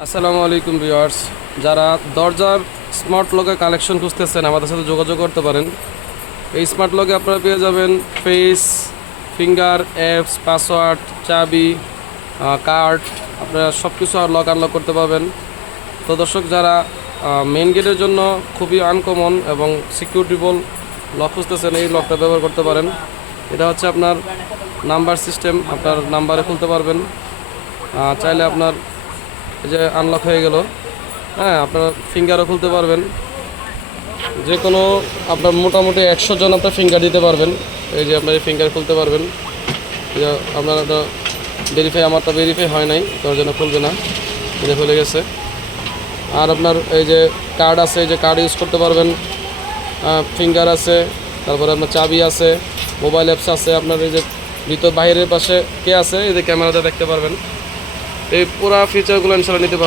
আসসালামু আলাইকুম ভিউয়ার্স। যারা দরজার স্মার্ট লকে কালেকশন খুঁজতেছেন, আমাদের সাথে যোগাযোগ করতে পারেন। এই স্মার্ট লকে আপনারা পেয়ে যাবেন ফেস ফিঙ্গার অ্যাপস পাসওয়ার্ড চাবি কার্ড আপনারা সব কিছু আর লক আনলক করতে পারবেন। তো দর্শক, যারা মেন গেটের জন্য খুবই আনকমন এবং সিকিউরিটিবল লক খুঁজতেছেন, এই লকটা ব্যবহার করতে পারেন। এটা হচ্ছে আপনার নাম্বার সিস্টেম আপনার নাম্বারে খুলতে পারবেন। চাইলে আপনার যে আনলক হয়ে গেল। হ্যাঁ আপনার ফিঙ্গারও খুলতে পারবেন। যে কোনো আপনার মোটামুটি একশো জন আপনার ফিঙ্গার দিতে পারবেন। এই যে আপনার ফিঙ্গার খুলতে পারবেন। যে আপনার একটা ভেরিফাই আমারটা ভেরিফাই হয় নাই তোর জন্য খুলবে না। এটা খুলে গেছে। আর আপনার এই যে কার্ড আছে, এই যে কার্ড ইউজ করতে পারবেন। ফিঙ্গার আছে, তারপরে আপনার চাবি আছে মোবাইল অ্যাপস আছে, আপনার এই যে ভিতর, বাইরের পাশে কে আছে, এই যে ক্যামেরাতে দেখতে পারবেন। এই পুরা ফিচারগুলো ইনশাল্লাহ নিতে পারবেন